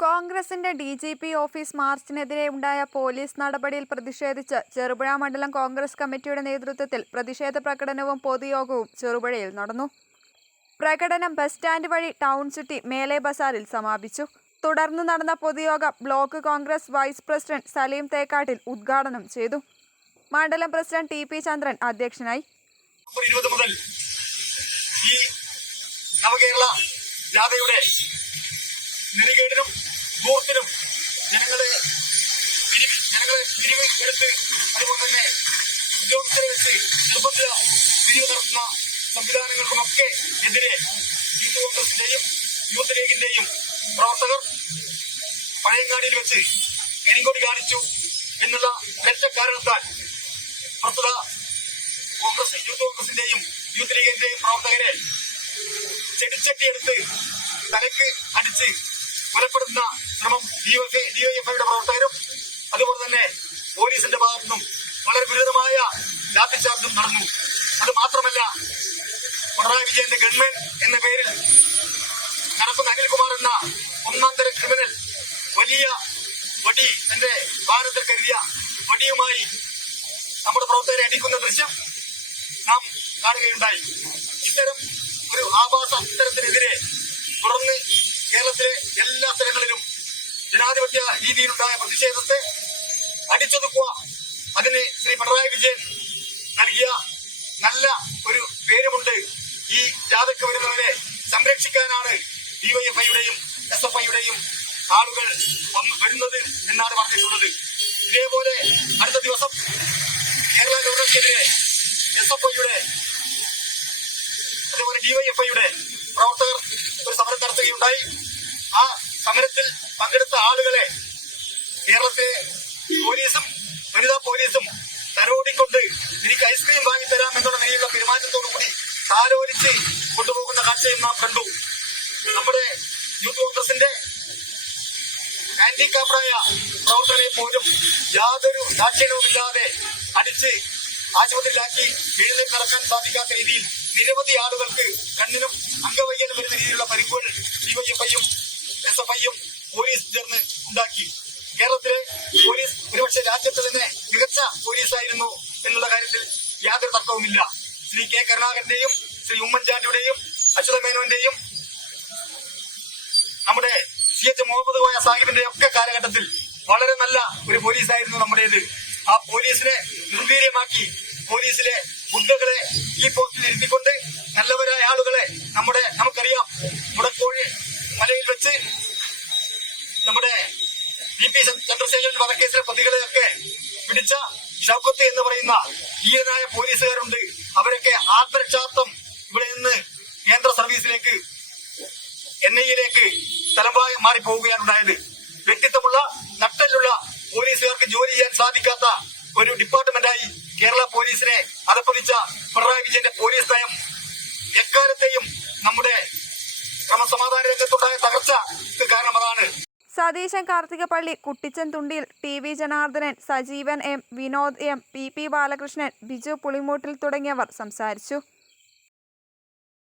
കോൺഗ്രസിന്റെ D G P office മാർച്ചിനെതിരെ ഉണ്ടായ പോലീസ് നടപടിയിൽ പ്രതിഷേധിച്ച് ചെറുപുഴ മണ്ഡലം കോൺഗ്രസ് കമ്മിറ്റിയുടെ നേതൃത്വത്തിൽ പ്രതിഷേധ പ്രകടനവും പൊതുയോഗവും ചെറുപുഴയിൽ നടന്നു. പ്രകടനം ബസ് സ്റ്റാൻഡ് വഴി ടൗൺ ചുറ്റി മേലെ ബസാറിൽ സമാപിച്ചു. തുടർന്ന് നടന്ന പൊതുയോഗം block Congress vice president Saleem Thekkattil ഉദ്ഘാടനം ചെയ്തു. മണ്ഡലം പ്രസിഡന്റ് ടി പി ചന്ദ്രൻ അധ്യക്ഷനായി. ഇരുപത് മുതൽ ഈ നവകേരള ജാഥയുടെ നെറികേടിനും ദൂർത്തിനും ജനങ്ങളെ ജനങ്ങളെ പിരിവ് എടുത്ത് അതുപോലെ തന്നെ ഉദ്യോഗസ്ഥരെ വെച്ച് നിർബന്ധിത പിരിവ് നടത്തുന്ന സംവിധാനങ്ങൾക്കുമൊക്കെ എതിരെ യൂത്ത് കോൺഗ്രസിന്റെയും യൂത്ത് ലീഗിന്റെയും പ്രവർത്തകർ പഴയങ്ങാടിയിൽ വെച്ച് കരിങ്കൊടി കാണിച്ചു എന്നുള്ള ഒറ്റ കാരണത്താൽ പ്രസ്തുത കോൺഗ്രസ് യൂത്ത് കോൺഗ്രസിന്റെയും യൂത്ത് ലീഗിന്റെയും പ്രവർത്തകരെ ചെടിച്ചട്ടിയെടുത്ത് തലക്ക് അടിച്ച് കൊലപ്പെടുത്തുന്ന ശ്രമം ഡിവൈഎഫ്ഐയുടെ പ്രവർത്തകരും അതുപോലെ തന്നെ പോലീസിന്റെ ഭാഗത്തു നിന്നും വളരെ ഗുരുതരമായ ലാത്തിച്ചാർജും നടന്നു. അത് മാത്രമല്ല പിണറായി വിജയന്റെ ഗവൺമെന്റ് എന്ന പേരിൽ നടക്കുന്ന അനിൽകുമാർ എന്ന ഒന്നാം തരം ക്രിമിനൽ വലിയ വടി തന്റെ ഭാരത്തിൽ കരുതിയ വടിയുമായി നമ്മുടെ പ്രവർത്തകരെ അടിക്കുന്ന ദൃശ്യം നാം കാണുകയുണ്ടായി. ഇത്തരം ഒരു ആഭാസ അത്തരത്തിനെതിരെ തുടർന്ന് കേരളത്തിലെ എല്ലാ സ്ഥലങ്ങളിലും ജനാധിപത്യ രീതിയിലുണ്ടായ പ്രതിഷേധത്തെ അടിച്ചൊതുക്കുക. അതിന് ശ്രീ പിണറായി വിജയൻ നൽകിയ നല്ല ഒരു പേരുമുണ്ട്. ഈ ജാഥയ്ക്ക് വരുന്നവരെ സംരക്ഷിക്കാനാണ് ഡിവൈഎഫ്ഐയുടെയും എസ് എഫ് ഐയുടെയും ആളുകൾ വരുന്നത് എന്നാണ് പറഞ്ഞിട്ടുള്ളത്. ഇതേപോലെ അടുത്ത ദിവസം കേരള ഗവൺമെന്റിനെതിരെ എസ് എഫ് ഐയുടെ അതേപോലെ ഡിവൈഎഫ്ഐയുടെ പ്രവർത്തകർ ഒരു സമരം നടത്തുകയുണ്ടായി. ആ സമരത്തിൽ പങ്കെടുത്ത ആളുകളെ കേരളത്തിലെ പോലീസും വനിതാ പോലീസും തരോടിക്കൊണ്ട് എനിക്ക് ഐസ്ക്രീം വാങ്ങിത്തരാം എന്നുള്ള നിലയിലുള്ള പെരുമാറ്റത്തോടു കൂടി താലോലിച്ച് കൊണ്ടുപോകുന്ന കാഴ്ചയും നാം കണ്ടു. നമ്മുടെ യൂത്ത് കോൺഗ്രസിന്റെ ഹാൻഡിക്കാപ്ഡായ പ്രവർത്തകരെ പോലും യാതൊരു ദാക്ഷിണ്യവുമില്ലാതെ അടിച്ച് ആശുപത്രിയിലാക്കി വീട്ടിലേക്ക് നടക്കാൻ സാധിക്കാത്ത രീതിയിൽ നിരവധി ആളുകൾക്ക് കണ്ണിനും അംഗവൈകല്യം വരുന്ന രീതിയിലുള്ള പരിക്കുകൾ ഡിവൈഎഫ്ഐയും എസ് എഫ് ഐയും പോലീസ് ചേർന്ന് ഉണ്ടാക്കി. കേരളത്തിലെ പോലീസ് ഒരുപക്ഷെ രാജ്യത്ത് തന്നെ മികച്ച പോലീസായിരുന്നു എന്നുള്ള കാര്യത്തിൽ യാതൊരു തർക്കവുമില്ല. ശ്രീ കെ കരുണാകരന്റെയും ശ്രീ ഉമ്മൻചാണ്ടിയുടെയും അച്യുത മേനോന്റെയും നമ്മുടെ സി എച്ച് മുഹമ്മദ് കോയ സാഹിബിന്റെ ഒക്കെ കാലഘട്ടത്തിൽ വളരെ നല്ല ഒരു പോലീസായിരുന്നു നമ്മുടേത്. ആ പോലീസിനെ നിർവീര്യമാക്കി പോലീസിലെ ഗുണ്ടകളെ ഈ പോസ്റ്റിൽ ഇരുത്തിക്കൊണ്ട് നല്ലവരായ ആളുകളെ നമ്മുടെ നമുക്കറിയാം മുടക്കോഴി മലയിൽ വെച്ച് നമ്മുടെ വി പി ചന്ദ്രശേഖരൻ വധക്കേസിലെ പ്രതികളെയൊക്കെ പിടിച്ച ഷൗക്കത്ത് എന്ന് പറയുന്ന ധീരനായ പോലീസുകാരുണ്ട്. അവരൊക്കെ ആത്മരക്ഷാർത്ഥം ഇവിടെ നിന്ന് കേന്ദ്ര സർവീസിലേക്ക് എൻ ഐയിലേക്ക് എയിലേക്ക് മാറി പോവുകയാണ് ഉണ്ടായത്. വ്യക്തിത്വമുള്ള നട്ടലുള്ള പോലീസുകാർക്ക് ജോലി ചെയ്യാൻ സാധിക്കാത്ത ഒരു ഡിപ്പാർട്ട്മെന്റായി കേരള പോലീസിനെ അതപ്പതിച്ച പിണറായി വിജയന്റെ പോലീസ് നയം എക്കാലത്തെയും നമ്മുടെ ക്രമസമാധാന രംഗത്തുണ്ടായ തകർച്ച കാരണമതാണ്. Satheesan Karthikappally Kuttichan Thundil T V Janardhanan Sajeevan M Vinod M P P Balakrishnan Biju Pulimoottil തുടങ്ങിയവർ സംസാരിച്ചു.